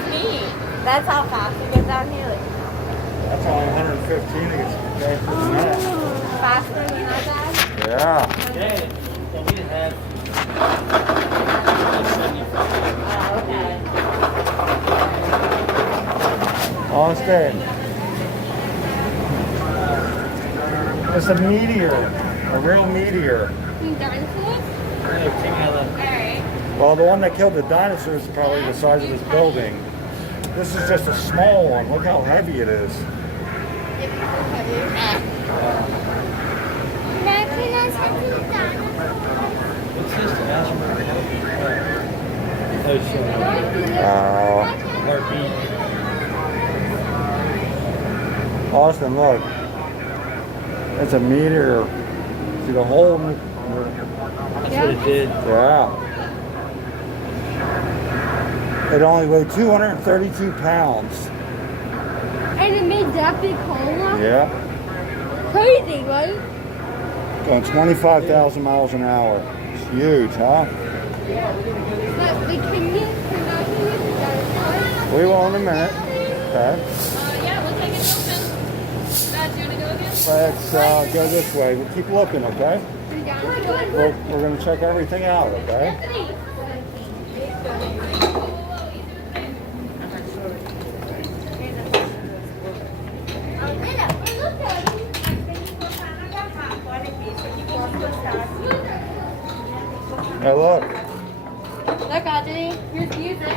is neat. That's how fast it gets down here. Like, That's only 115 to get faster than that. faster than that, Dad? Yeah. Okay. So we have Oh, okay. Austin. It's a meteor. A real meteor. Dinosaurs? Alright. Well, the one that killed the dinosaurs is probably the size of this building. This is just a small one. Look how heavy it is. What's this? The national heartbeat. Austin, look. It's a meteor. See the whole. That's what it did. Yeah. It only weighed 232 pounds. And it made that big hole? Yeah. Crazy, right? Going 25,000 miles an hour. It's huge, huh? But we can use the dinosaurs. We will in a minute. Okay. Yeah, we'll take it open. Dad, do you want to go again? Let's go this way. We'll keep looking, okay? We're going to check everything out, okay? Hey, look. Look, Audrey. Here's music.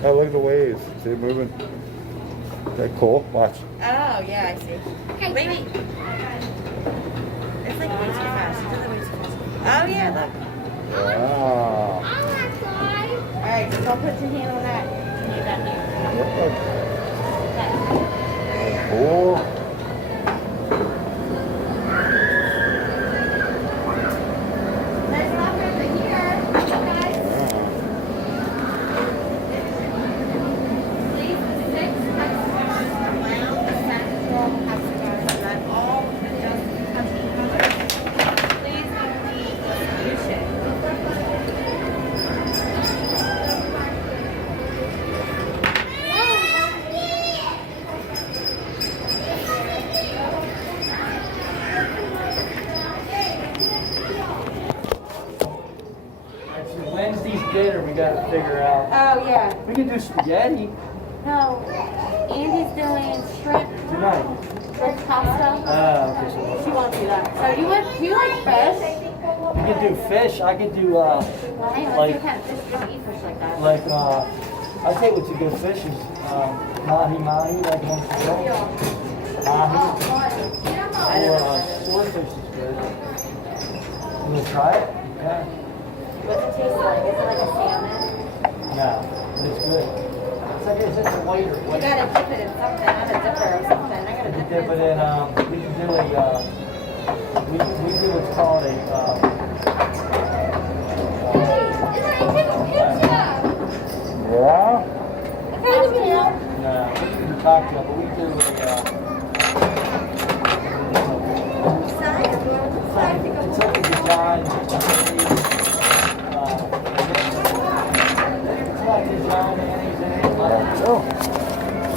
Hey, look at the waves. See it moving? Okay, cool. Watch. Oh, yeah, I see. Okay, Wait. It's like way too fast. It's way too fast. Oh, yeah, look. Wow. I want to fly. All right, just don't put your hand on that. Leave that here. Cool. There's nothing over here. Guys, please, the 6 Around the central customers that all just touching others. Please complete distribution. It's Wednesday's dinner we got to figure out. Oh, yeah. We can do spaghetti No, Andy's doing shrimp tonight. with pasta. Okay, so She won't do that. So you want? Do you like fish? we can do fish. I could do Hey, let's Like- do kind of fish. We don't eat fish like that. I think what's a good fish is mahi mahi, like once you go. Mahi or swordfish is good. You want to try it? Yeah. What's it taste like? Is it like a salmon? No, but it's good. It's like it's a white or You white. gotta dip it in something. I'm a dipper or something. I gotta We dip dip it it in, we can do we do what's called a, Is there anything with pizza? Yeah? Kind of no, we can talk to it, but we do it's like a design, it's like Dijon mayonnaise in it, like, Oh,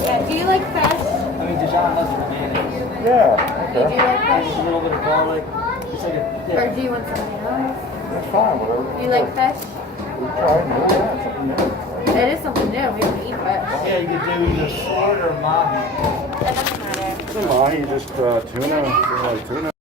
Yeah. Do you like fish? I mean Dijon has the mayonnaise, yeah. Do you Okay. like and fish? a little bit of garlic, it's like a Or dip. do you want something else? That's fine, whatever. Do you like fish? We tried new, yeah, something new. It is something new. We don't eat fish. Yeah, you could do either sword or mahi. That doesn't matter. Come on, you just tuna, like tuna.